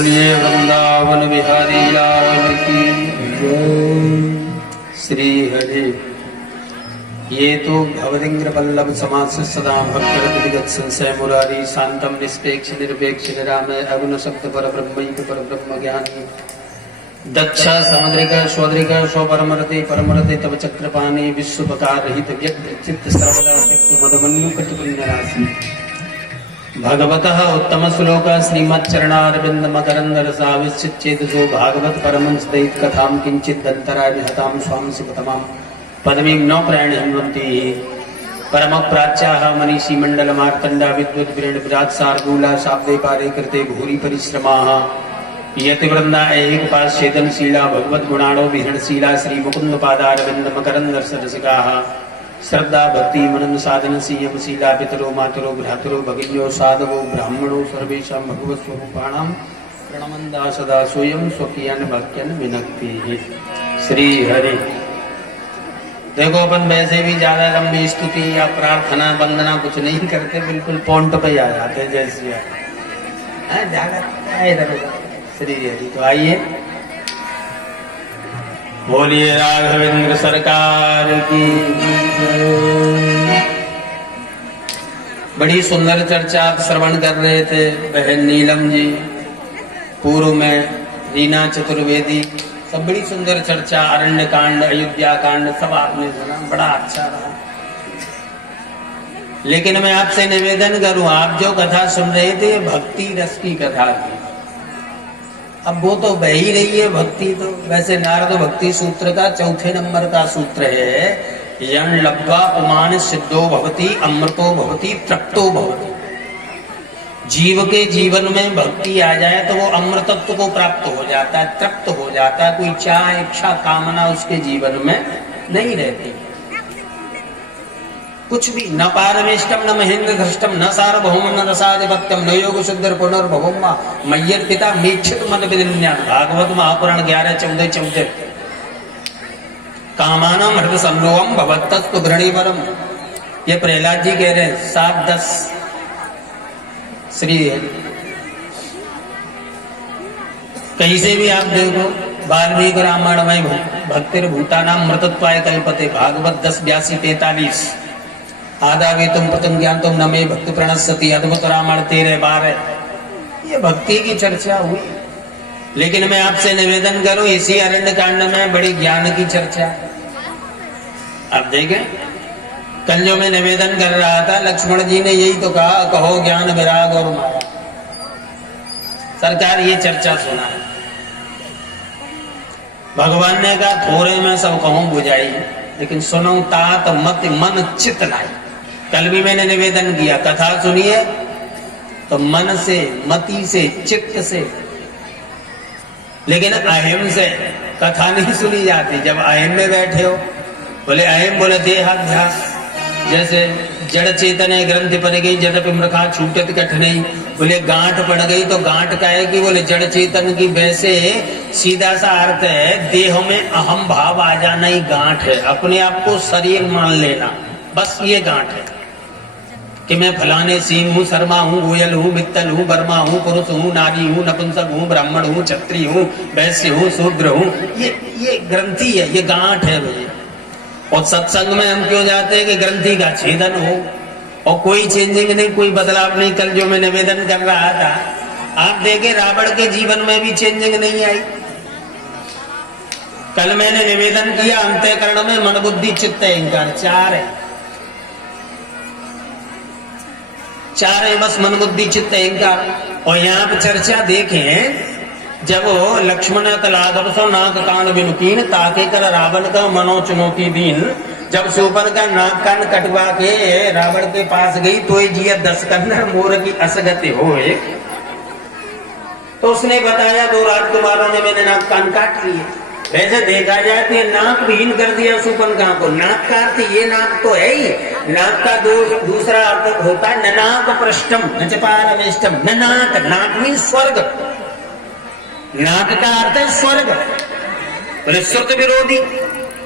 बोलिए वृंदावन बिहारी लाल की जय। श्री हरि। ये तो भवदिंग्र पल्लव समास सदा भक्त विगत संशय मुरारी शांतम निष्पेक्ष निरपेक्ष निरामय अगुण शब्द पर ब्रह्मैक पर ब्रह्म ज्ञानी दक्ष सामुद्रिक स्वद्रिक स्वपरमरते परमरते तव चक्रपाणी विश्वपकार रहित व्यक्त चित्त सर्वदा व्यक्ति मदमन्यु कटिपुण्य राशि भगवतः उत्तम श्लोक श्रीमच्चरणारविंद मकरंद रसाविश्चिच्चेतसो भागवत परमंस दैत कथाम किंचित दंतराय विहताम स्वाम सुपतमाम पदवीं न प्रायण हन्वन्ति परम प्राच्याः मनीषी मंडल मार्तंडा विद्वद् विरण विराट सारगूला शाब्दे पारे कृते भूरि परिश्रमाः यतिवृंदा एक पास छेदनशीला भगवत गुणाणो विहरणशीला श्री मुकुंद पादारविंद मकरंद रसरसिकाः श्रद्धा भक्ति मनन साधन संयम शीला पितरो मातरो भ्रातरो भगिन्यो साधवो ब्राह्मणो सर्वेषां भगवत स्वरूपाणां प्रणमन्दा सदा सोयम स्वकीयन वाक्यन विनक्ति। श्री हरि। देखो अपन वैसे भी ज्यादा लंबी स्तुति या प्रार्थना वंदना कुछ नहीं करते, बिल्कुल पॉइंट पे आ जाते जैसे ज्यादा। श्री हरि। तो आइए बोलिए राघवेंद्र सरकार की। बड़ी सुंदर चर्चा आप श्रवण कर रहे थे बहन नीलम जी, पूर्व में रीना चतुर्वेदी, सब बड़ी सुंदर चर्चा, अरण्य कांड अयोध्या कांड सब आपने सुना, बड़ा अच्छा रहा। लेकिन मैं आपसे निवेदन करूं, आप जो कथा सुन रहे थे भक्ति रस की कथा थी। अब वो तो बह ही रही है भक्ति। तो वैसे नारद भक्ति सूत्र का चौथे नंबर का सूत्र है, यण लब्ध्वा पुमान सिद्धो भवति अमृतो भवति तृप्तो भवति। जीव के जीवन में भक्ति आ जाए तो वो अमृतत्व को प्राप्त हो जाता है, तृप्त हो जाता है, कोई चाह इच्छा कामना उसके जीवन में नहीं रहती। कुछ भी न पारमेष्टम न महेंद्र धृष्टम न सार्वभौम न रसाधिपत्यम न योग शुद्धर पुनर्भवम मय्यर पिता मीक्षित मन विदिन्या। भागवत महापुराण 11-14-14। कामानम हृदय संलोम भवत्तस्तु घृणीवरम। ये प्रहलाद जी कह रहे हैं 7-10। श्री कहीं से भी आप देखो, वाल्मीकि रामायण में भक्तिर भूतानाम मृतत्वाय कल्पते, भागवत 10-82-43। आदा वे तुम प्रथम ज्ञान तुम न मे भक्ति प्रणश्यति, अद्भुत रामायण 13-12। ये भक्ति की चर्चा हुई। लेकिन मैं आपसे निवेदन करूं, इसी अरण्य कांड में बड़ी ज्ञान की चर्चा। आप देखें, कल जो मैं निवेदन कर रहा था, लक्ष्मण जी ने यही तो कहा, कहो ज्ञान विराग और माया। सरकार ये चर्चा सुना है। भगवान ने कहा थोड़े में सब कहूं बुझाई, लेकिन सुनो तात मत मन चित लाई। कल भी मैंने निवेदन किया, कथा सुनिए तो मन से, मति से, चित्त से, लेकिन अहम से कथा नहीं सुनी जाती। जब अहम में बैठे हो, बोले अहम, बोले देहाध्यास। जैसे जड़ चेतन ग्रंथि पड़ गई यद्यपि मृखा छूटत कठ नहीं, बोले गांठ पड़ गई तो गांठ का है कि बोले जड़ चेतन की। वैसे सीधा सा अर्थ है, देह में अहम भाव आ जाना ही गांठ है। अपने आप को शरीर मान लेना, बस ये गांठ है कि मैं फलाने सिंह हूँ, शर्मा हूँ, गोयल हूँ, मित्तल हूँ, वर्मा हूँ, पुरुष हूँ, नारी हूँ, नपुंसक हूँ, ब्राह्मण हूँ, क्षत्रिय हूँ, वैश्य हूँ, शूद्र हूँ। ये ग्रंथि है, ये गांठ है भैया। और सत्संग में हम क्यों जाते हैं कि ग्रंथि का छेदन हो, और कोई चेंजिंग नहीं, कोई बदलाव नहीं। कल जो मैं निवेदन कर रहा था, आप देखे रावण के जीवन में भी चेंजिंग नहीं आई। कल मैंने निवेदन किया, अंतःकरण में मन बुद्धि चित्त अहंकार चार है, चार है बस, मन बुद्धि चित्त अहंकार। और यहाँ पर चर्चा देखें, जब लक्ष्मण कलाधर सो नाक कान विनुकीन ताके कर रावण का मनो चुनौती दीन। जब सोपर का नाक कान कटवा के रावण के पास गई, तो जिया 10 कन्नड़ मोर की असगति होए, तो उसने बताया 2 राजकुमारों ने मैंने नाक कान काट लिए। वैसे देखा जाए तो नाक विहीन कर दिया सुपनका को। नाक काटती, ये नाक तो है ही। नाक का दूसरा अर्थ होता है ननाक पृष्ठम नचपारमेष्टम। ननाक, नाक मीन्स स्वर्ग। नाक का अर्थ है स्वर्ग, बोले श्रुत विरोधी।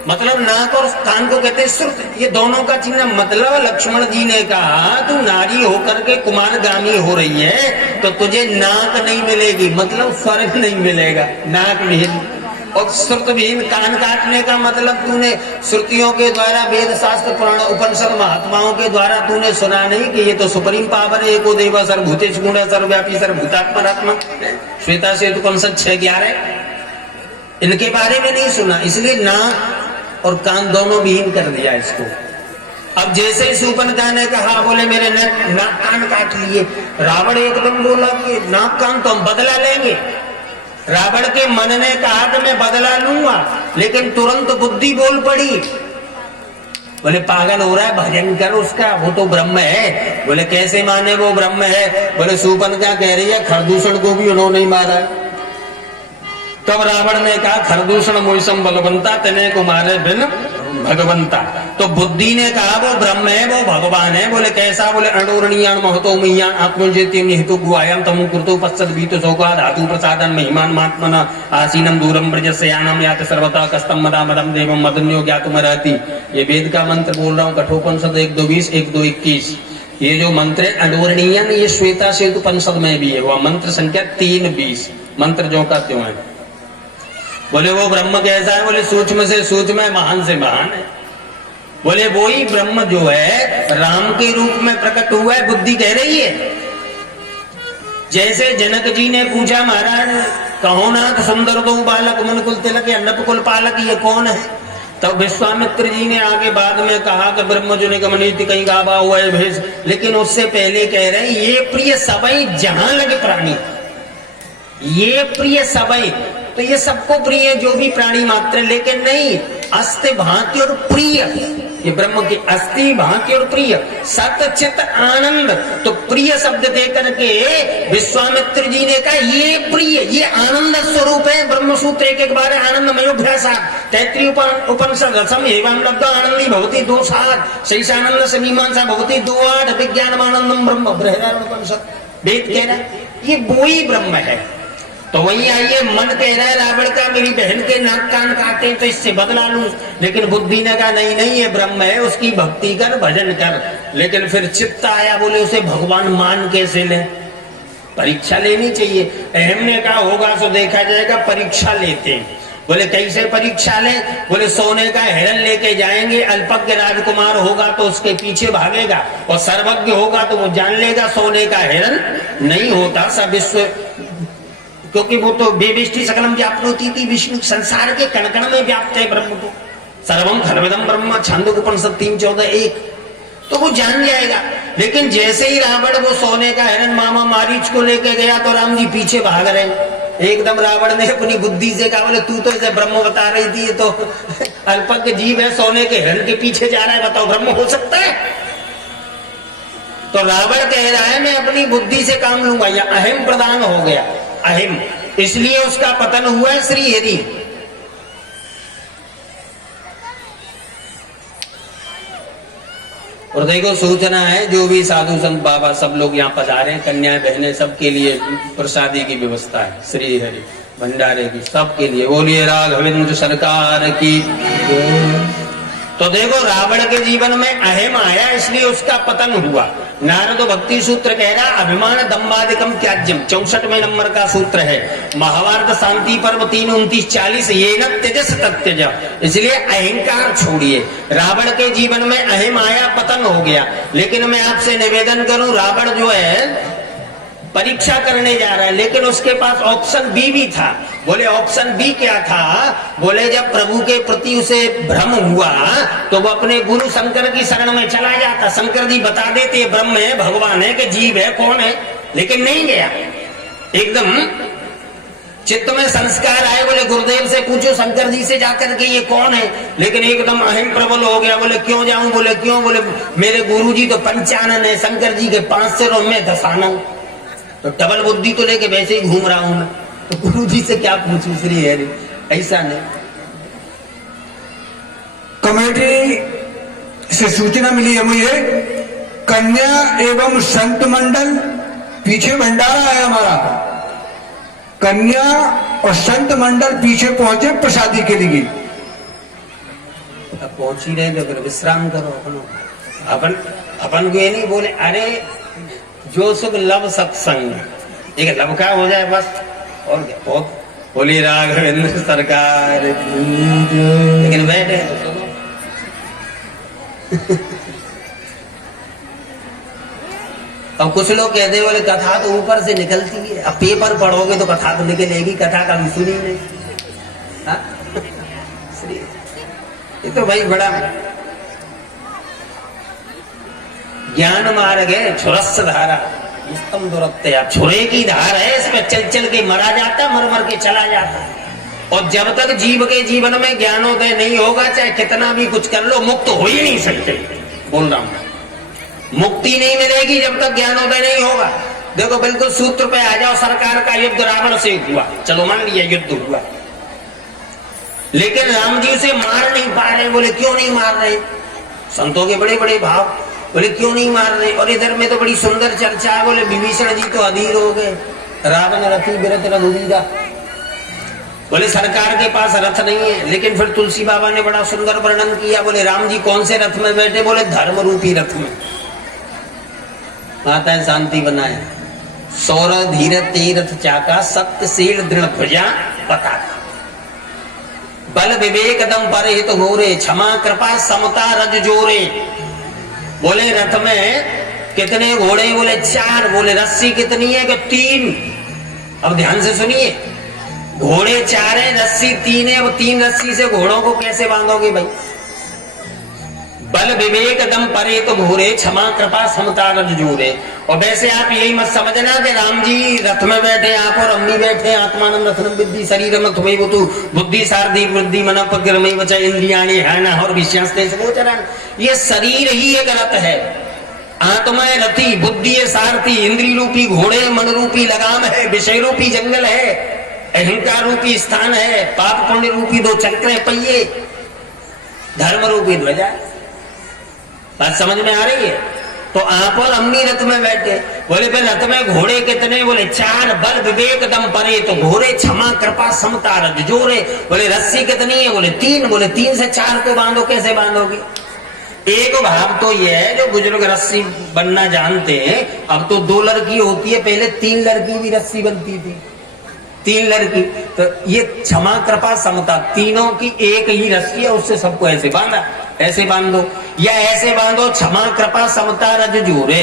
मतलब नाक और कान को कहते हैं श्रुत, ये दोनों का चिन्ह। मतलब लक्ष्मण जी ने कहा तू नारी होकर के कुमारगामी हो रही है तो तुझे नाक नहीं मिलेगी, मतलब स्वर्ग नहीं मिलेगा नाक विहीन। और श्रुत विहीन कान काटने का मतलब तूने श्रुतियों के द्वारा, वेद शास्त्र पुराण उपनिषद महात्माओं के द्वारा तूने सुना नहीं कि ये तो सुप्रीम पावर है, एको देवा सर्वभूतेषु गुणः सर्वव्यापी सर्वभूतात्मनात्मा, श्वेता श्वेत उपनिषद 6:11, इनके बारे में नहीं सुना, इसलिए नाक और कान दोनों विहीन कर दिया इसको। अब जैसे ही शूर्पणखा ने कहा, बोले मेरे नाक कान काट लिए, रावण एकदम बोला कि नाक कान तो हम बदला लेंगे। रावण के मन ने कहा कि मैं बदला लूंगा, लेकिन तुरंत बुद्धि बोल पड़ी, बोले पागल हो रहा है, भजन कर उसका, वो तो ब्रह्म है। बोले कैसे माने वो ब्रह्म है? बोले शूर्पणखा कह रही है खरदूषण को भी उन्होंने ही मारा। तब रावण ने कहा खरदूषण मोइसम बलवंता तने को मारे बिन भगवंता। तो बुद्धि ने कहा वो ब्रह्म है, वो भगवान है। बोले कैसा? बोले अणोरणीयान महतो मह्यान आत्मजेत्यम निहितो गुआयाम तमु कृतो पश्चद भीतो शोका धातु प्रसादन महिमान महात्मना आसीनम दूरम ब्रजस्यानम यात सर्वता कस्तम मदा मदम देवम मदन्यो ज्ञातुमर्हति। ये वेद का मंत्र बोल रहा हूँ, कठोपनिषद 1:2:20 1:2:21। ये जो मंत्र है अणोरणीयन, ये श्वेता श्वेत उपनिषद में भी है, वह मंत्र संख्या 3:20, मंत्र जो का त्यों है। बोले वो ब्रह्म कैसा है? बोले सूक्ष्म से सूक्ष्म है, महान से महान है। बोले वही ब्रह्म जो है राम के रूप में प्रकट हुआ है, बुद्धि कह रही है। जैसे जनक जी ने पूछा महाराज कहो नाथ सुंदर दो बालक मन कुल तिलक या नप कुल पालक, ये कौन है? तब विश्वामित्र जी ने आगे बाद में कहा कि ब्रह्म जो ने कमनीति कहीं गावा हुआ है भेष, लेकिन उससे पहले कह रहे हैं ये प्रिय सबई जहां लगे प्राणी, ये प्रिय सबई, तो ये सबको प्रिय है जो भी प्राणी मात्र, लेकिन नहीं अस्ति भांति और प्रिय, ये ब्रह्म की अस्थि भांति और प्रिय, सत चित आनंद। तो प्रिय शब्द दे करके विश्वामित्र जी ने कहा ये प्रिय, ये आनंद स्वरूप है। ब्रह्म सूत्र एक बार आनंदमयोभ्यासा तैत्रीय उपनिषद रसम एवं लब्ध आनंदी भवती 2:7 शैषानंद से मीमांसा भवती 2:8 विज्ञानमानंदम ब्रह्म बृहदारण्यकोपनिषद वेद कह रहा है ये वो ही ब्रह्म है। तो वही आइए मन कह रहा है रावण का मेरी बहन के नाक कान काटे तो इससे बदला लूं, लेकिन बुद्धि ने कहा नहीं नहीं ये ब्रह्म है, उसकी भक्ति कर भजन कर। लेकिन फिर चित्त आया, बोले उसे भगवान मान कैसे ले? परीक्षा लेनी चाहिए। अहम ने कहा होगा सो देखा जाएगा, परीक्षा लेते हैं। बोले कैसे परीक्षा ले? बोले सोने का हिरण लेके जाएंगे, अल्पज्ञ राजकुमार होगा तो उसके पीछे भागेगा, और सर्वज्ञ होगा तो वो जान लेगा सोने का हिरण नहीं होता सब विश्व, क्योंकि वो तो बेबिष्टि सकलम व्याप्नोति थी, विष्णु संसार के कण कण में व्याप्त है ब्रह्म को, सर्वम खलविदम ब्रह्म छांदोग्योपनिषद 3:14-1, तो वो जान जाएगा। लेकिन जैसे ही रावण वो सोने का हिरण मामा मारीच को लेके गया तो राम जी पीछे भाग रहे। एकदम रावण ने अपनी बुद्धि से कहा बोले तू तो इसे ब्रह्म बता रही थी, ये तो अल्पज्ञ जीव है, सोने के हिरण के पीछे जा रहा है, बताओ ब्रह्म हो सकता है? तो रावण कह रहा है मैं अपनी बुद्धि से काम लूंगा, या अहम प्रदान हो गया, अहिम, इसलिए उसका पतन हुआ है श्री हरि। और देखो सूचना है जो भी साधु संत बाबा सब लोग यहाँ पधारे, कन्याएं बहनें सबके लिए प्रसादी की व्यवस्था है, श्री हरि भंडारे की सबके लिए। बोलिए राघवेंद्र सरकार की। तो देखो रावण के जीवन में अहम आया इसलिए उसका पतन हुआ। नारद भक्ति सूत्र कह रहा अभिमान दम्बादिकम त्याज्यम, 64वें नंबर का सूत्र है। महाभारत शांति पर्व 3:29-40 ये न त्यजस तत्यज, इसलिए अहंकार छोड़िए। रावण के जीवन में अहम आया, पतन हो गया। लेकिन मैं आपसे निवेदन करूं, रावण जो है परीक्षा करने जा रहा है, लेकिन उसके पास ऑप्शन बी भी था। बोले ऑप्शन बी क्या था? बोले जब प्रभु के प्रति उसे भ्रम हुआ तो वो अपने गुरु शंकर की शरण में चला जाता, शंकर जी बता देते ब्रह्म है, भगवान है कि जीव है, कौन है, लेकिन नहीं गया। एकदम चित्त में संस्कार आए, बोले गुरुदेव से पूछो, शंकर जी से जाकर के ये कौन है, लेकिन एकदम अहम प्रबल हो गया। बोले क्यों जाऊं? बोले क्यों? बोले मेरे गुरु जी तो 55 है, शंकर जी के 5 सिर और मैं 10 आना, तो डबल बुद्धि तो लेके वैसे ही घूम रहा हूं मैं, तो गुरु जी से क्या पूछूं? श्री हरि ऐसा नहीं। कमेटी से सूचना मिली है मुझे, कन्या एवं संत मंडल पीछे भंडारा है हमारा, कन्या और संत मंडल पीछे पहुंचे प्रसादी के लिए। अब पहुंच ही रहे तो फिर विश्राम करो अपन अपन को ये नहीं बोले अरे जो सुख लव सत्संग एक लब का हो जाए बस और क्या बहुत बोली राघवेंद्र सरकार लेकिन बैठे तो सुनो अब कुछ लोग कहते बोले कथा तो ऊपर से निकलती है अब पेपर पढ़ोगे तो कथा तो निकलेगी कथा कभी सुनी नहीं हाँ? ये तो भाई बड़ा ज्ञान मार्ग है छुरस धारा उत्तम दुरत्या छुरे की धार है इसमें चल चल के मरा जाता मर मर के चला जाता और जब तक जीव के जीवन में ज्ञानोदय नहीं होगा चाहे कितना भी कुछ कर लो मुक्त हो ही नहीं सकते बोल रहा हूं मुक्ति नहीं मिलेगी जब तक ज्ञानोदय नहीं होगा देखो बिल्कुल सूत्र पे आ जाओ सरकार का युद्ध रावण से हुआ चलो मान लिया युद्ध हुआ लेकिन राम जी से मार नहीं पा रहे बोले क्यों नहीं मार रहे संतों के बड़े बड़े भाव बोले क्यों नहीं मार रहे और इधर में तो बड़ी सुंदर चर्चा है बोले विभीषण जी तो अधीर हो गए रावण रथी बिरत रघुवीरा बोले सरकार के पास रथ नहीं है लेकिन फिर तुलसी बाबा ने बड़ा सुंदर वर्णन किया बोले राम जी कौन से रथ में बैठे बोले धर्म रूपी रथ में माता शांति बनाए सौर धीर तीरथ चाका सत्यशील दृढ़ भुजा पताका बल विवेक दम पर हित घोरे क्षमा कृपा समता रज जोरे बोले रथ में कितने घोड़े बोले 4 बोले रस्सी कितनी है कि 3 अब ध्यान से सुनिए घोड़े 4 है रस्सी 3 है अब 3 रस्सी से घोड़ों को कैसे बांधोगे भाई बल विवेक दम परे तो घोरे क्षमा कृपा समता रज जोरे और वैसे आप यही मत समझना कि राम जी रथ में बैठे आप और अम्मी बैठे आत्मानम रथनम विद्धि शरीरम तुम्हें तो बुद्धि सारथी वृद्धि मन पग्रमय वच इंद्रियाणि हरण और विषयांस्ते गोचरन् ये शरीर ही एक रथ है आत्मा रथी बुद्धि सारथी इंद्रिय रूपी घोड़े मन रूपी लगाम है विषय रूपी जंगल है अहंकार रूपी स्थान है पाप पुण्य रूपी 2 चक्र पहिए धर्म रूपी ध्वजा बात समझ में आ रही है तो आप और अम्मी रथ में बैठे बोले फिर रथ में घोड़े कितने बोले 4 बल विवेक दम परे तो घोड़े क्षमा कृपा समता रज जोरे बोले रस्सी कितनी है बोले 3 बोले 3 से 4 को बांधो कैसे बांधोगे एक भाव तो ये है जो बुजुर्ग रस्सी बनना जानते हैं अब तो 2 लड़की होती है पहले 3 लड़की भी रस्सी बनती थी 3 लड़की तो ये क्षमा कृपा समता तीनों की एक ही रस्सी है उससे सबको ऐसे बांधा ऐसे बांधो या ऐसे बांधो क्षमा कृपा समता रज जोरे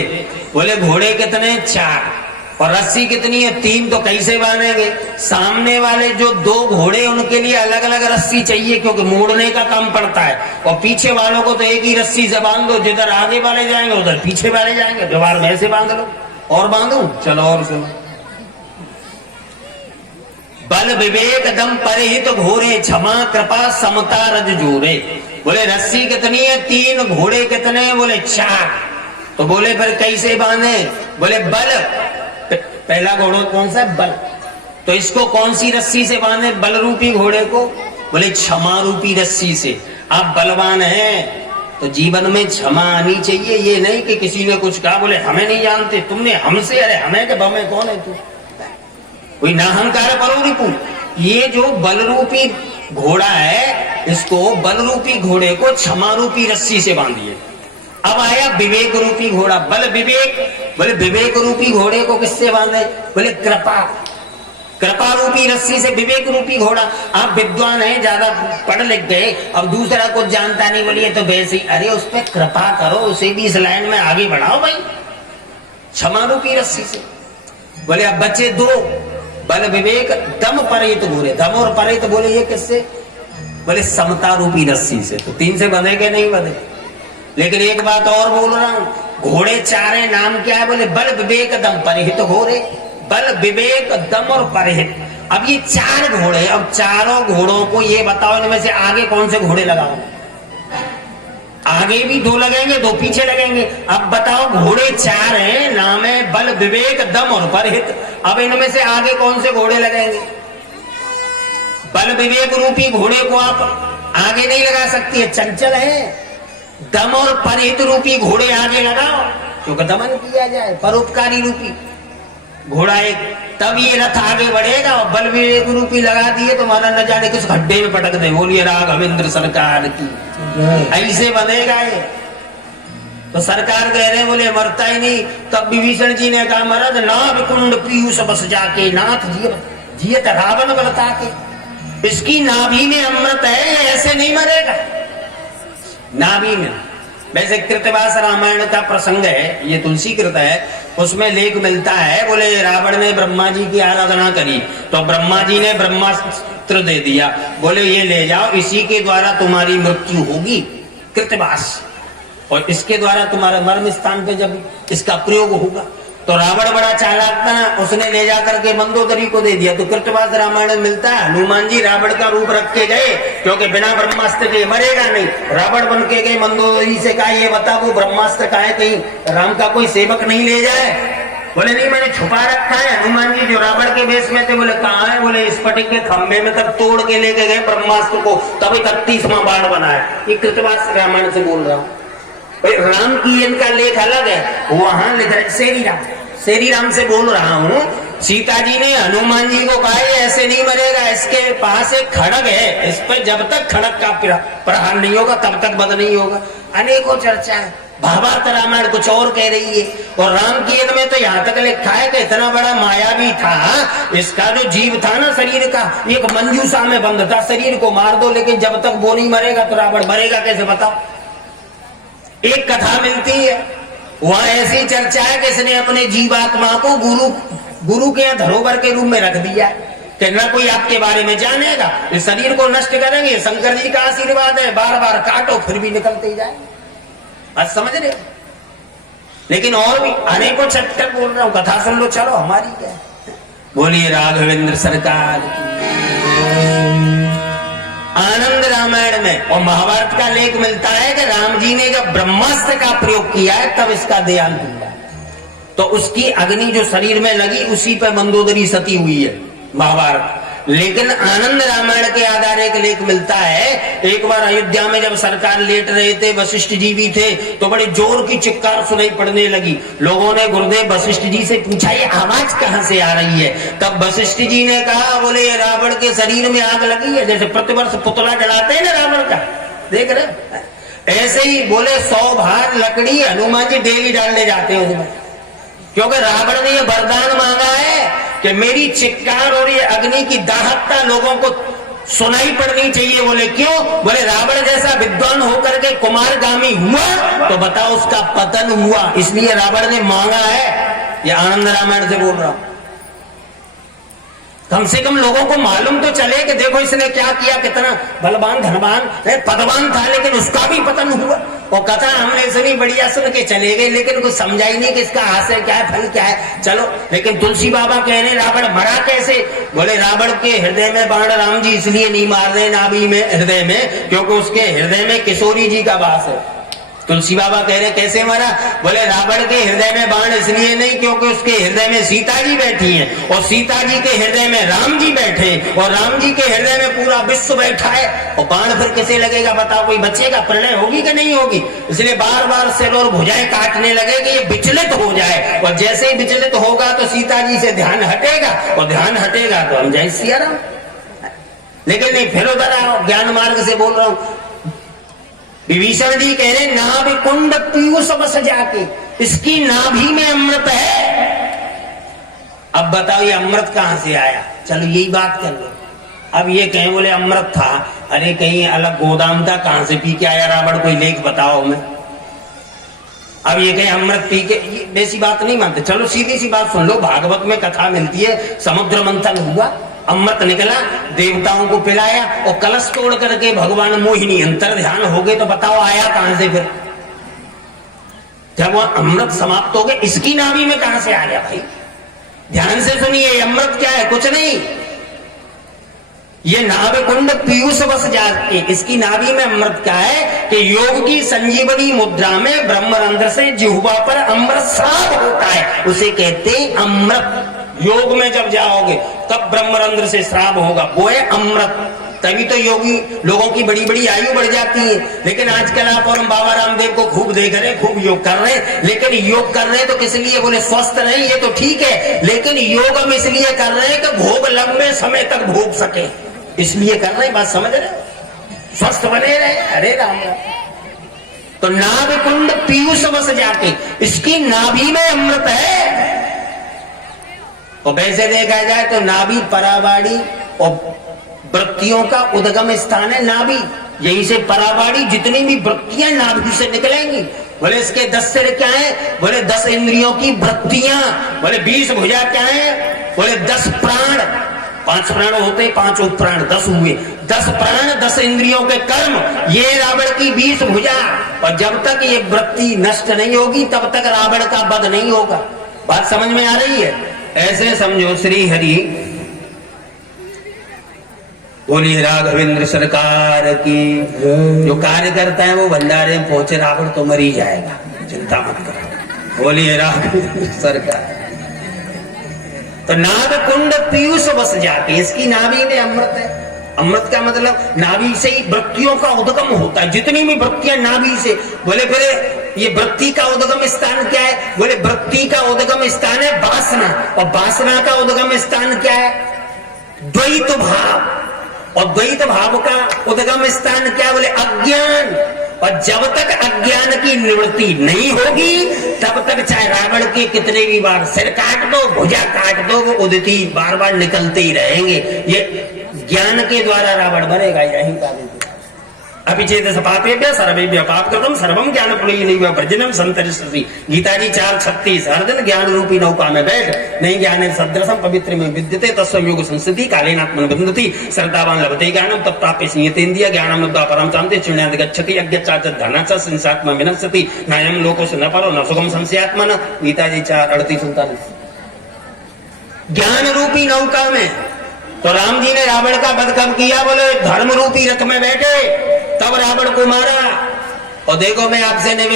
बोले घोड़े कितने 4 और रस्सी कितनी है 3 तो कैसे बांधेंगे सामने वाले जो 2 घोड़े उनके लिए अलग अलग रस्सी चाहिए क्योंकि मोड़ने का काम पड़ता है और पीछे वालों को तो एक ही रस्सी से बांध दो जिधर आगे वाले जाएंगे उधर पीछे वाले जाएंगे व्यवहार में ऐसे बांध लो और बांधू चलो और सुनो बल विवेक दम परिहित घोरे क्षमा कृपा समता रज जोरे बोले रस्सी कितनी है 3 घोड़े कितने बोले 4 तो बोले फिर कैसे बांधे बोले बल पहला घोड़ा कौन सा बल तो इसको कौन सी रस्सी से बांधे बल रूपी घोड़े को बोले क्षमा रूपी रस्सी से आप बलवान हैं तो जीवन में क्षमा आनी चाहिए ये नहीं कि किसी ने कुछ कहा बोले हमें नहीं जानते तुमने हमसे अरे हमें के बमे कौन है तू कोई नाहंकार परो रिपु ये जो बल रूपी घोड़ा है इसको बल रूपी घोड़े को क्षमा रूपी रस्सी से बांधिए अब आया विवेक रूपी घोड़ा बल विवेक बोले विवेक रूपी घोड़े को किससे बांधे बोले कृपा रूपी रस्सी से विवेक रूपी घोड़ा आप विद्वान हैं ज्यादा पढ़ लिख गए अब दूसरा कुछ जानता नहीं बोलिए तो वैसे ही अरे उस पर कृपा करो उसे भी इस लाइन में आगे बढ़ाओ भाई क्षमा रूपी रस्सी से बोले अब बच्चे 2 बल विवेक दम परेत घोरे दम और परेत बोले ये किससे बोले समता रूपी रस्सी से तो 3 से बंधे के नहीं बंधे लेकिन एक बात और बोल रहा हूं घोड़े 4 है नाम क्या है बोले बल विवेक दम परिहित घोरे बल विवेक दम और परिहित अब ये 4 घोड़े अब चारों घोड़ों को ये बताओ इनमें से आगे कौन से घोड़े लगाओ आगे भी 2 लगेंगे 2 पीछे लगेंगे अब बताओ घोड़े 4 हैं नाम है बल विवेक दम और परहित अब इनमें से आगे कौन से घोड़े लगेंगे बल विवेक रूपी घोड़े को आप आगे नहीं लगा सकती है चंचल है दम और परहित रूपी घोड़े आगे लगाओ क्योंकि दमन किया जाए परोपकारी रूपी घोड़ा एक, तब ये रथ आगे बढ़ेगा और बल विवेक रूपी लगा दिए तो माना न जाने किस खड्डे में पटक दे। बोलिए राघवेंद्र सरकार की। ऐसे बनेगा ये। तो सरकार कह रहे बोले मरता ही नहीं। तब विभीषण जी ने कहा महाराज नाभ कुंड पीयूष बस जाके नाथ जियत रावण बरता के। इसकी नाभि में अमृत है, ये ऐसे नहीं मरेगा। नाभि में, वैसे कृतवास रामायण का प्रसंग है, ये तुलसी कृत है, उसमें लेख मिलता है। बोले रावण ने ब्रह्मा जी की आराधना करी तो ब्रह्मा जी ने ब्रह्मास्त्र दे दिया। बोले ये ले जाओ, इसी के द्वारा तुम्हारी मृत्यु होगी कृतवास, और इसके द्वारा तुम्हारे मर्म स्थान पे जब इसका प्रयोग होगा। तो रावण बड़ा चालाक था, उसने ले जाकर के मंदोदरी को दे दिया। तो कृतवास रामायण में मिलता है हनुमान जी रावण का रूप रख के गए, क्योंकि बिना ब्रह्मास्त्र के मरेगा नहीं। रावण बन के गए, मंदोदरी से कहा ये बता वो ब्रह्मास्त्र का है, कहीं राम का कोई सेवक नहीं ले जाए। बोले नहीं मैंने छुपा रखा है। हनुमान जी जो रावण के वेश में थे, बोले कहाँ है? बोले स्फटिक के खंभे में तक तोड़ के लेके गए ब्रह्मास्त्र को, तब 31वां बाण बनाया। ये कृतवास रामायण से बोल रहा हूँ। राम की इनका लेख अलग है, वहां लिख रहे श्री राम से बोल रहा हूँ। सीता जी ने हनुमान जी को कहा ये ऐसे नहीं मरेगा, इसके पास एक खड़ग है, इस पर जब तक खड़ग का प्रहार नहीं होगा तब तक वध नहीं होगा। अनेकों चर्चा है। महाभारत रामायण कुछ और कह रही है, और राम की इन में तो यहाँ तक लिखा है कि इतना बड़ा मायावी था, इसका जो जीव था ना शरीर का, एक मंजूषा में बंद था। शरीर को मार दो लेकिन जब तक वो नहीं मरेगा तो रावण मरेगा कैसे, बताओ। एक कथा मिलती है, वहां ऐसी चर्चा है कि इसने अपने जीवात्मा को गुरु के धरोहर के रूप में रख दिया कि न कोई आपके बारे में जानेगा, इस शरीर को नष्ट करेंगे। शंकर जी का आशीर्वाद है, बार बार काटो फिर भी निकलते ही जाए। आज समझ रहे? लेकिन और भी अनेकों चक्कर बोल रहा हूं, कथा सुन लो। चलो हमारी क्या, बोलिए राघवेंद्र सरकार की। आनंद रामायण में और महाभारत का लेख मिलता है कि राम जी ने जब ब्रह्मास्त्र का प्रयोग किया है तब इसका देहांत हुआ, तो उसकी अग्नि जो शरीर में लगी उसी पर मंदोदरी सती हुई है महाभारत। लेकिन आनंद रामायण के आधार एक लेख मिलता है, एक बार अयोध्या में जब सरकार लेट रहे थे, वशिष्ठ जी भी थे, तो बड़ी जोर की चिक्कार सुनाई पड़ने लगी। लोगों ने गुरुदेव वशिष्ठ जी से पूछा ये आवाज कहां से आ रही है? तब वशिष्ठ जी ने कहा बोले रावण के शरीर में आग लगी है, जैसे प्रतिवर्ष पुतला जलाते हैं ना रावण का, देख रहे ऐसे ही। बोले 100 भार लकड़ी हनुमान जी डेली डालने जाते हैं उसमें, क्योंकि रावण ने ये वरदान मांगा है कि मेरी चिक्कार और ये अग्नि की दाहकता लोगों को सुनाई पड़नी चाहिए। बोले क्यों? बोले रावण जैसा विद्वान होकर के कुमारगामी हुआ तो बताओ उसका पतन हुआ, इसलिए रावण ने मांगा है। ये आनंद रामायण से बोल रहा हूं। कम से कम लोगों को मालूम तो चले कि देखो इसने क्या किया, कितना बलवान धनवान पदवान था, लेकिन उसका भी पतन हुआ। और कथा हमने सुनी, बढ़िया सुन के चले गए, लेकिन कुछ समझा ही नहीं कि इसका आशय क्या है, फल क्या है। चलो, लेकिन तुलसी बाबा कह रहे रावण मरा कैसे? बोले रावण के हृदय में बाण राम जी इसलिए नहीं मार रहे नाभि में, हृदय में, क्योंकि उसके हृदय में किशोरी जी का वास है। तुलसी बाबा कह रहे कैसे मरा? बोले रावण के हृदय में बाण इसलिए नहीं क्योंकि उसके हृदय में सीता जी बैठी हैं, और सीता जी के हृदय में राम जी बैठे, और राम जी के हृदय में पूरा विश्व बैठा है। और बाण फिर किसे लगेगा बताओ? कोई बचेगा? प्रलय होगी कि नहीं होगी? इसलिए बार बार सिर और भुजाएं काटने लगे कि ये विचलित हो जाए, और जैसे ही विचलित होगा तो सीता जी से ध्यान हटेगा, और ध्यान हटेगा तो हम जय सिया राम। लेकिन नहीं, फिर उधर आओ, ज्ञान मार्ग से बोल रहा हूं। विभीषण जी कह रहे नाभ कुंड पीयूष बस जाके, इसकी नाभि में अमृत है। अब बताओ ये अमृत कहां से आया? चलो यही बात कर लो। अब ये कहें बोले अमृत था, अरे कहीं अलग गोदाम था, कहां से पी के आया रावण? कोई लेख बताओ हमें। अब ये कहें अमृत पी के, ये वैसी बात नहीं मानते। चलो सीधी सी बात सुन लो, भागवत में कथा मिलती है, समुद्र मंथन हुआ, अमृत निकला, देवताओं को पिलाया, और कलश तोड़ करके भगवान मोहिनी अंतर ध्यान हो गए, तो बताओ आया कहां से फिर? जब वो अमृत समाप्त हो गए, इसकी नाभि में कहां से आ गया भाई? ध्यान से सुनिए, अमृत क्या है? कुछ नहीं, ये नाभ कुंड पीयूष बस जाके, इसकी नाभि में अमृत क्या है कि योग की संजीवनी मुद्रा में ब्रह्मरंध्र से जिह्वा पर अमृत स्राव होता है, उसे कहते हैं अमृत। योग में जब जाओगे तब ब्रह्मरंध्र से श्राव होगा, वो है अमृत। तभी तो योगी लोगों की बड़ी बड़ी आयु बढ़ जाती है। लेकिन आजकल आप और हम बाबा रामदेव को खूब देख रहे हैं, खूब योग कर रहे हैं, लेकिन योग कर रहे हैं तो किस लिए? बोले स्वस्थ रहे, ये तो ठीक है, लेकिन योग हम इसलिए कर रहे हैं कि भोग लंबे समय तक भोग सके, इसलिए कर रहे हैं। बात समझ रहे? स्वस्थ बने रहे। अरे राम तो नाभि कुंड पीयूष बस जाके, इसकी नाभि में अमृत है। और वैसे देखा जाए तो नाभि पराबाड़ी और वृत्तियों का उद्गम स्थान है नाभि। यहीं से पराबाड़ी जितनी भी वृत्तियां नाभि से निकलेंगी। बोले इसके 10 सिर क्या है? बोले 10 इंद्रियों की वृत्तियां। बोले 20 भुजा क्या है? बोले 10 प्राण। 5 प्राण होते, 5 उपप्राण, 10 हुए। 10 प्राण, 10 इंद्रियों के कर्म, ये रावण की 20 भुजा। और जब तक ये वृत्ति नष्ट नहीं होगी तब तक रावण का वध नहीं होगा। बात समझ में आ रही है? ऐसे समझो श्री हरि बोलिए राघवेंद्र सरकार की। जो कार्य करता है वो भंडारे में पहुंचे, रावण तो मर ही जाएगा, चिंता मत करो। बोलिए राघवेंद्र सरकार। तो नाभ कुंड पीयूष बस जाके, इसकी नाभि में अमृत है। अमृत का मतलब नाभि से ही वृत्तियों का उद्गम होता है। जितनी भी वृत्तियां नाभि से। बोले फिर ये वृत्ति का उद्गम स्थान क्या है? बोले वृत्ति का उद्गम स्थान है वासना। और वासना का उद्गम स्थान क्या है? द्वैत भाव। और द्वैत भाव का उद्गम स्थान क्या? बोले अज्ञान। और जब तक अज्ञान की निवृत्ति नहीं होगी तब तक चाहे रावण के कितने भी बार सिर काट दो, भुजा काट दो, वो उदिति बार बार निकलते ही रहेंगे। ये ज्ञान के द्वारा रावण मरेगा, यही कार्य। अभिचेत पापेभ्य सर्वेभ्य पापकृतम सर्वम ज्ञान पुण्यैव वर्जनम संतरिष्यति। गीता जी 4:36। हर दिन ज्ञान रूपी नौका में बैठ, नहीं ज्ञान सदृशम पवित्र में विद्यते तस्व योग संस्थिति कालेनात्मन बंधति श्रद्धावान लभते ज्ञानम तत् प्राप्य संयतेन्द्रिय ज्ञानम लब्ध्वा परम चान्ते चिण्यांत गच्छति यज्ञाच्च धनाच्च संसात्मा विनश्यति नायं लोकोस न परो न सुखम संशयात्मन। गीता जी 4:38-39। ज्ञान रूपी नौका में। तो राम जी ने रावण का वध कब किया? बोले धर्म रूपी रथ में बैठे, तब रावण को मारा। और देखो मैं आपसे